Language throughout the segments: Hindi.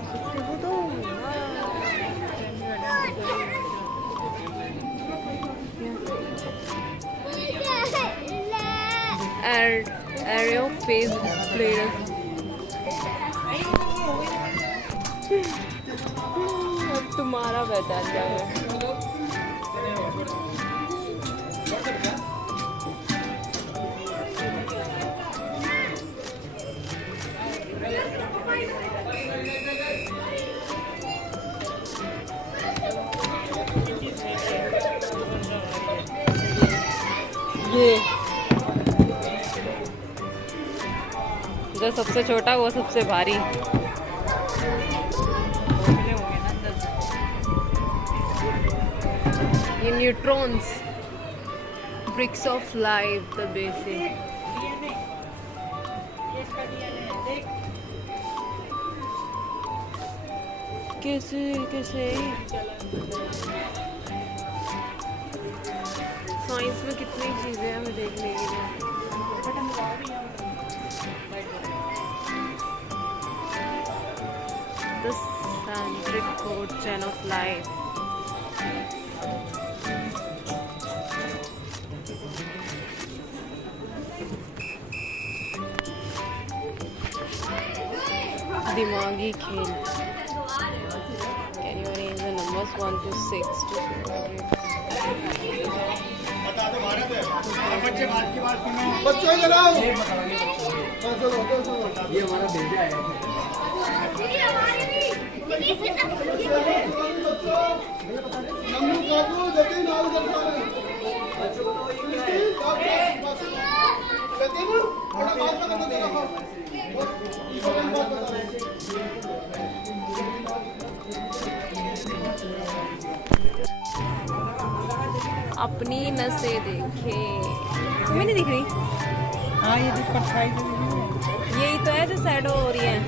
कर सकते हो तो एरियो फेस डिस्प्ले। अब तुम्हारा पहचान जाएगा। ये जो सबसे छोटा वो सबसे भारी। ये neutrons, bricks of life, the basic. कैसे कैसे साइंस में कितनी चीजें हमें देखने के लिए। The centric code chain of life. दिमागी खेल। Can you arrange the numbers 1 to 6 to 200? बच्चों जलाओ। ये हमारा भेजा है। नमू काकू जतिन आओ जल्दी। बच्चों को तो जतिन थोड़ा बात बता दो देखो। अपनी नसें देखे। तुम्हें नहीं दिख रही? हाँ ये दिख परछाई से यही तो है जो शैडो हो रही है।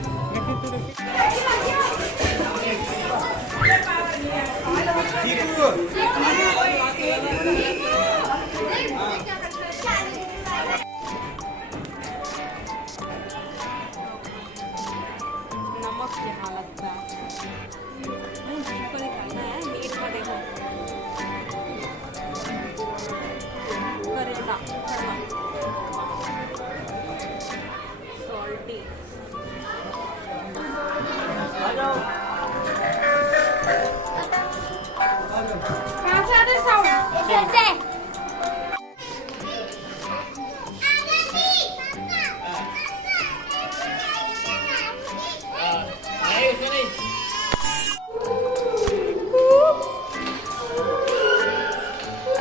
नमक की हालत है। इसको दिखाना है, मीट को देखो। करेला, सॉल्टी।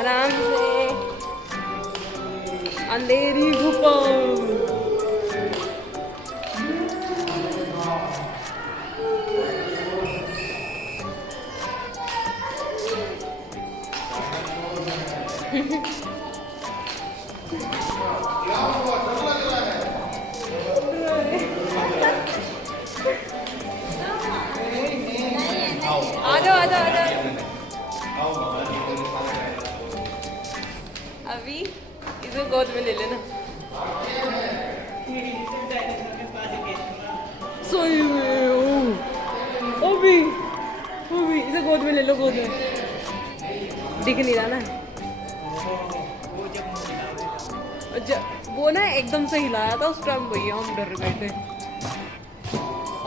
आराम से अंधेरी गुफा। अभी इसको गोद में ले लेना। सोई हुए हो अभी इसे गोद में ले लो। गोद में दिख नहीं रहा ना। वो ना एकदम से हिलाया था उस टाइम, भैया हम डर गए थे।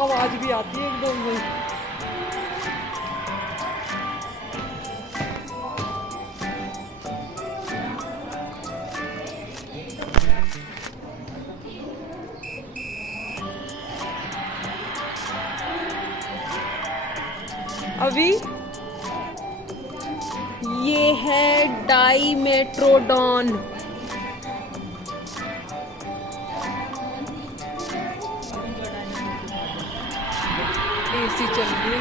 आवाज भी आती है एकदम से। अभी ये है डाइमेट्रोडॉन। एसी चल रही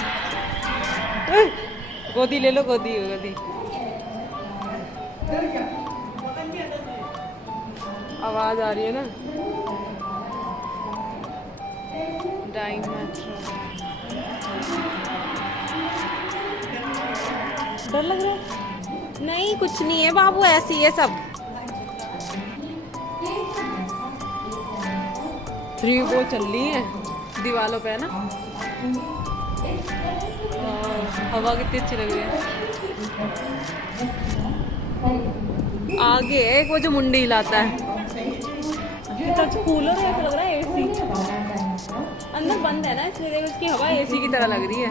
है। गोदी ले लो, गोदी। आवाज आ रही है ना। डाइमेट्रोडॉन। डर लग रहा है? नहीं कुछ नहीं है बाबू, ऐसी है सब। 3 वो चल रही है दीवालों पे है ना। हवा कितनी अच्छी लग रही है। आगे एक वो जो मुंडी हिलाता है, तो कूलर है, ऐसा लग रहा है एसी। अंदर बंद है ना, इसलिए उसकी हवा एसी की तरह लग रही है।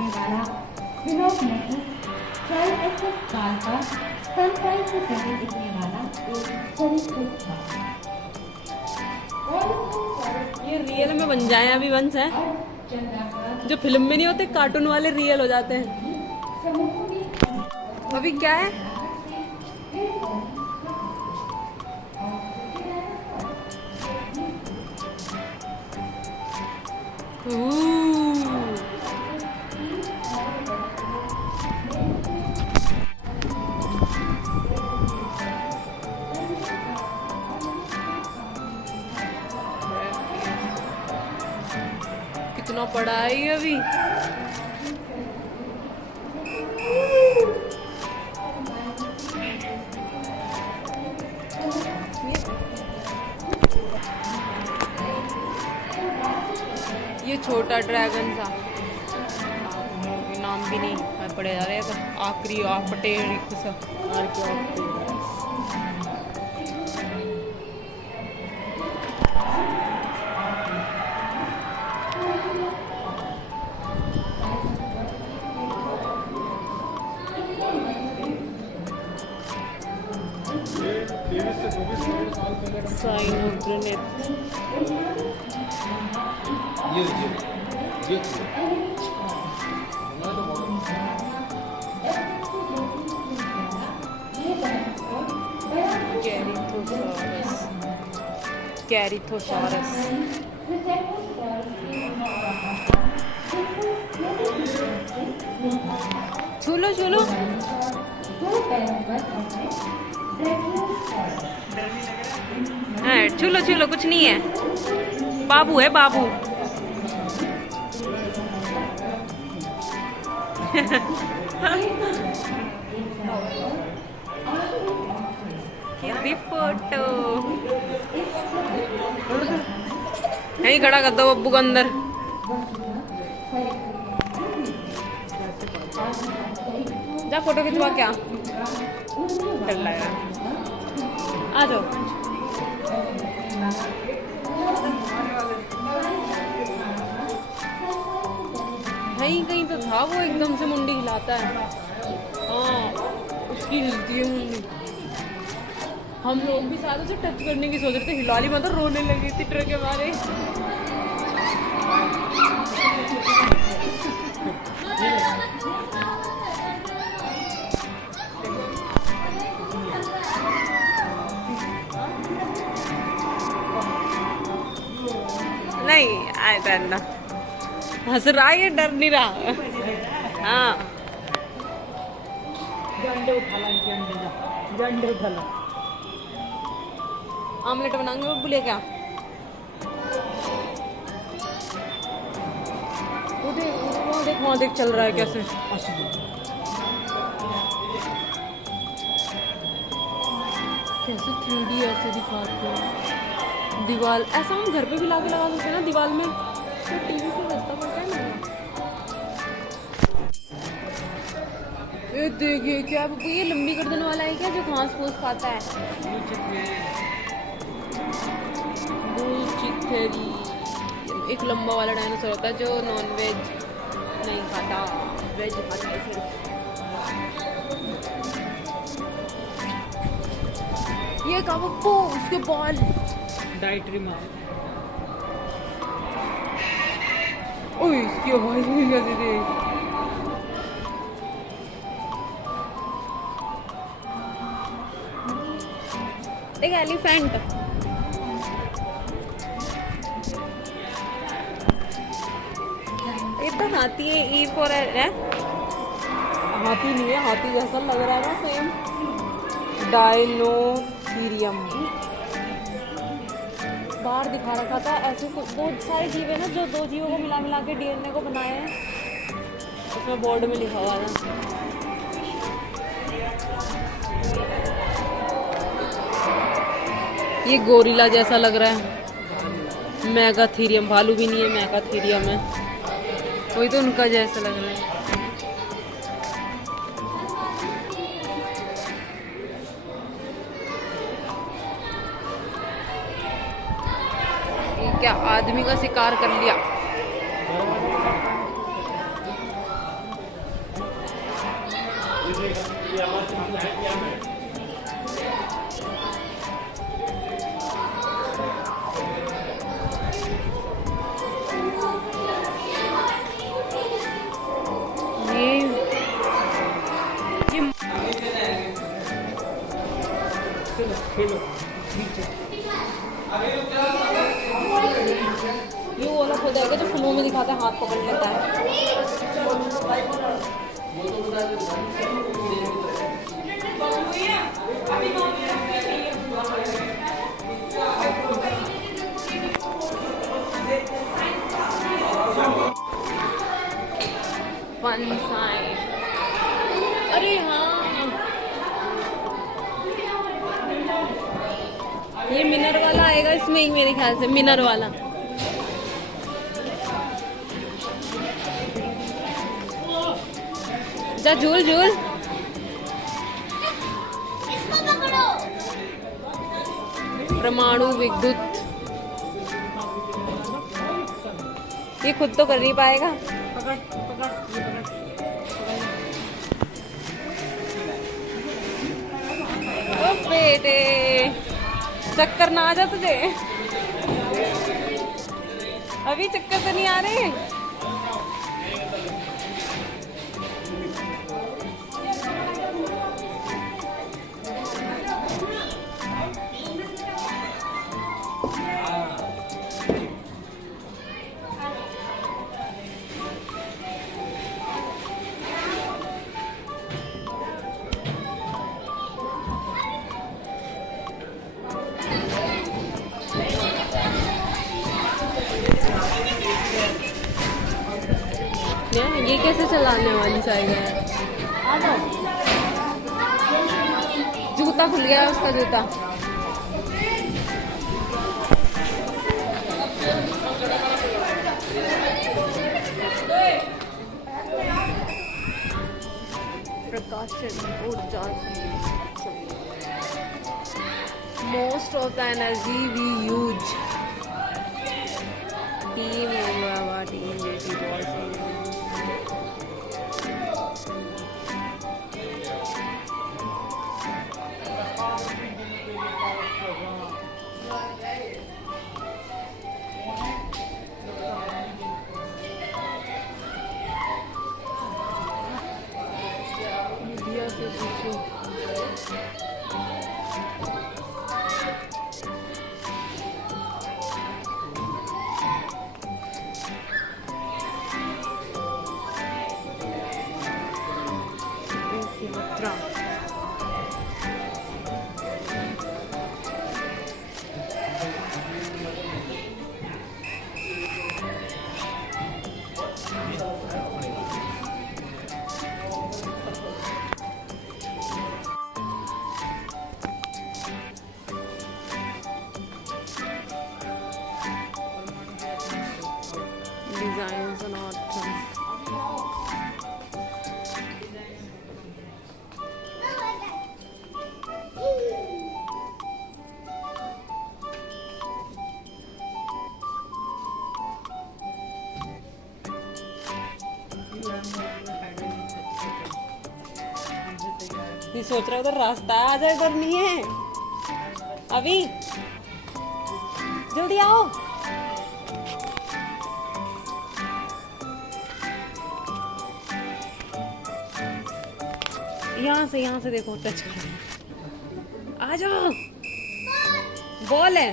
ये रियल में बन जाए अभी वंश है, जो फिल्म में नहीं होते कार्टून वाले रियल हो जाते हैं। अभी क्या है, कितना पड़ा है ये अभी। ये छोटा ड्रैगन था, नाम भी नहीं पड़े जा रहे हैं। आखिरी आपटे कैरिथोसॉरस। छूलो छूलो, हाँ छूलो छूलो, कुछ नहीं है, बाबू है बाबू। फोटो यहीं खड़ा कर दो बब्बू को अंदर। जा फोटो खिंचवा, क्या डर लग रहा, आ जाओ। कहीं कहीं तो था वो एकदम से मुंडी हिलाता है, हाँ उसकी हिलती है मुंडी। हम लोग भी साथ उसे टच करने की सोच रहे थे, हिला ली, मतलब रोने लगी थी डर के मारे। नहीं आए डरना, हंस रहा है, डर नहीं रहा। हाँ आमलेट बनाएंगे वो बोले क्या, वो देख वहाँ देख चल रहा है कैसे। कैसे 3D ऐसे दिखाते हैं दीवार, ऐसा हम घर पे भी लाके लगा सकते हैं ना दीवार में, तो टीवी से सस्ता पड़ता है ना। ये देखिए क्या, ये लंबी गर्दन वाला है क्या जो घास फूस खाता है। एक लंबा वाला डायनासोर होता है जो नॉन वेज नहीं खाता, वेज खाता है सिर्फ। ये काबू उसके बाल डाइटरी मार, ओए इसकी आवाज नहीं कैसी थी। एक एलिफेंट, ये तो हाथी है, ई फॉर है, हाथी नहीं है, हाथी जैसा लग रहा है ना सेम। डायनोथीरियम बाहर दिखा रखा था, ऐसे बहुत सारे जीव है ना जो दो जीवों को मिला मिला के डीएनए को बनाए हैं, उसमें बोर्ड में लिखा हुआ था। ये गोरिल्ला जैसा लग रहा है, मेगाथीरियम, भालू भी नहीं है, मेगाथीरियम है, वही तो उनका जैसा लग रहा है। क्या आदमी का शिकार कर लिया। ये वाला खुद आएगा जो फिल्मों में दिखाता है, हाथ पकड़ लेता है। फन साइड, अरे हाँ ये मिनर वाला आएगा इसमें ही मेरे ख्याल से, मिनर वाला। जा झूल झूल। परमाणु विद्युत, ये खुद तो कर नहीं पाएगा। ओ बेटे चक्कर ना आ जा तुझे, अभी चक्कर तो नहीं आ रहे। ये कैसे चलाने वाली साइकिल है? जूता खुल गया उसका, जूता। प्रकाशन ऊर्जा, most of the energy we use, team designs and options. ये सोच रहा उधर रास्ता आ जाए, इधर नहीं है अभी, जल्दी आओ। यहाँ से देखो, टच कर, आ जाओ, बॉल है।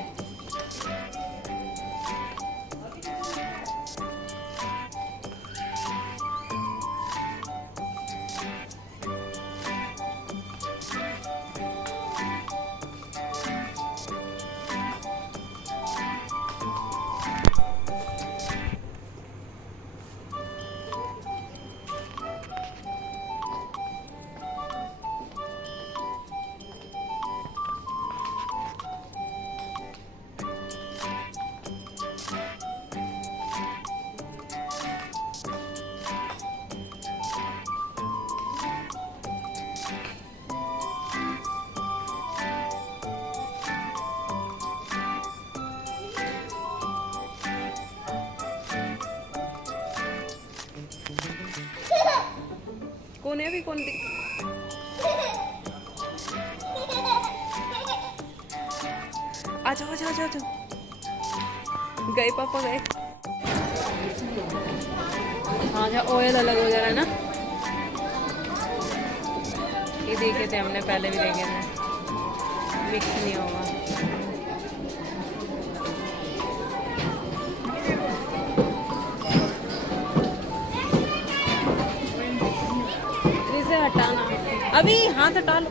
कौन है अभी, कौन दिख? आजा आजा आजा आजा, गए पापा गए। हाँ जा, ऑयल अलग हो जा रहा है ना। ये देखे थे हमने, पहले भी देखे थे, मिक्स नहीं होगा। इसे हटाना अभी, हाथ हटा लो।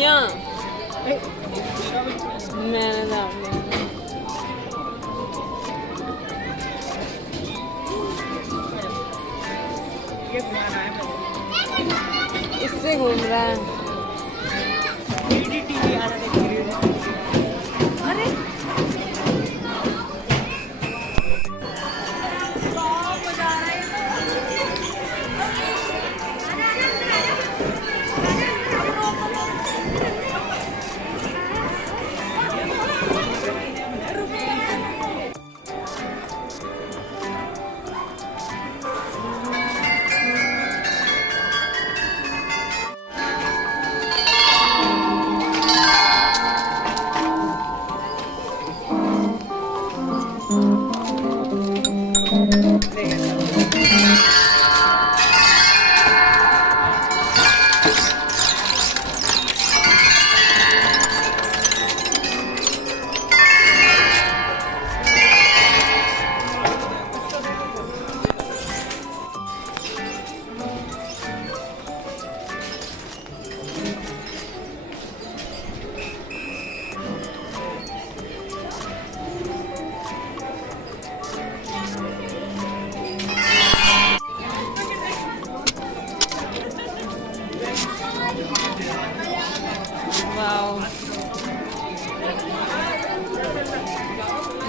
यहाँ मैंने दाब लिया। इससे घूम रहा है। अरे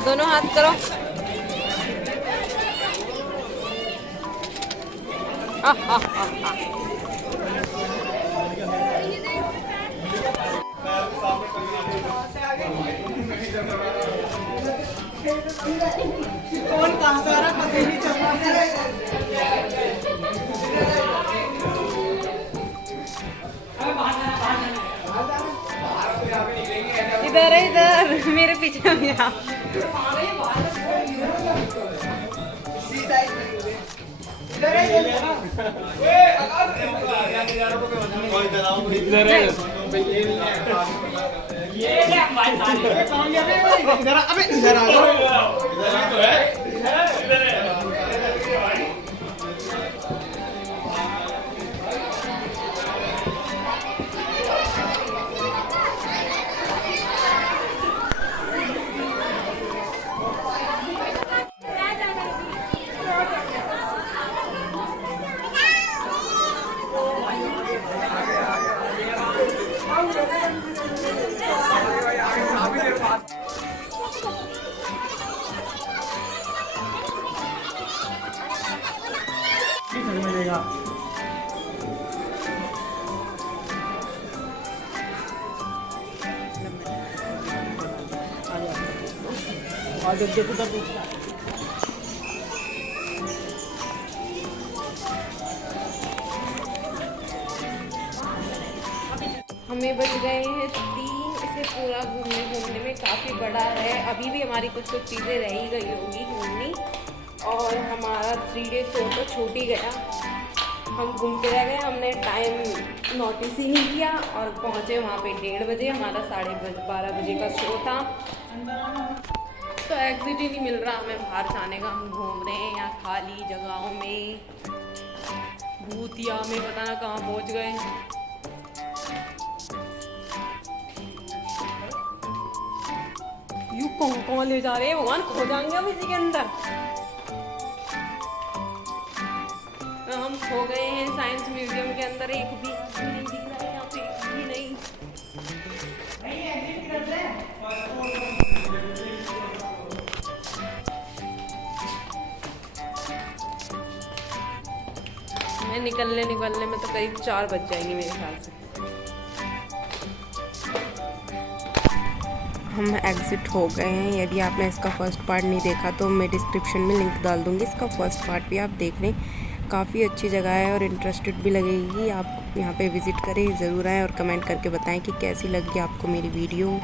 दोनों हाथ करो। कौन कहाँ से आ रहा पता नहीं चल रहा। इधर इधर मेरे पीछे हो गया। हमें बच गए हैं 3। इसे पूरा घूमने में काफ़ी बड़ा है। अभी भी हमारी कुछ चीज़ें रह ही गई होंगी घूमनी, और हमारा 3 डे शो तो छूट ही गया। हम घूम के रह गए, हमने टाइम नोटिस ही नहीं किया और पहुँचे वहाँ पे 1:30 बजे। हमारा 12:30 बजे का शो था, तो एग्जिट ही नहीं मिल रहा हमें बाहर जाने का। हम घूम रहे हैं यहाँ खाली जगहों में, भूतिया में पता ना कहाँ पहुँच गए। यू कौन ले जा रहे हैं भगवान, खो जाएंगे हम इसी के अंदर। तो हम खो गए हैं साइंस म्यूजियम के अंदर। एक भी नहीं दिख रहा है यहाँ पे, एक भी नहीं। मैं निकलने में तो करीब 4 बज जाएंगे मेरे ख्याल से। हम एग्ज़िट हो गए हैं। यदि आपने इसका फर्स्ट पार्ट नहीं देखा तो मैं डिस्क्रिप्शन में लिंक डाल दूँगी, इसका फर्स्ट पार्ट भी आप देख लें। काफ़ी अच्छी जगह है और इंटरेस्टेड भी लगेगी। आप यहाँ पे विज़िट करें, ज़रूर आएँ और कमेंट करके बताएं कि कैसी लगी आपको मेरी वीडियो।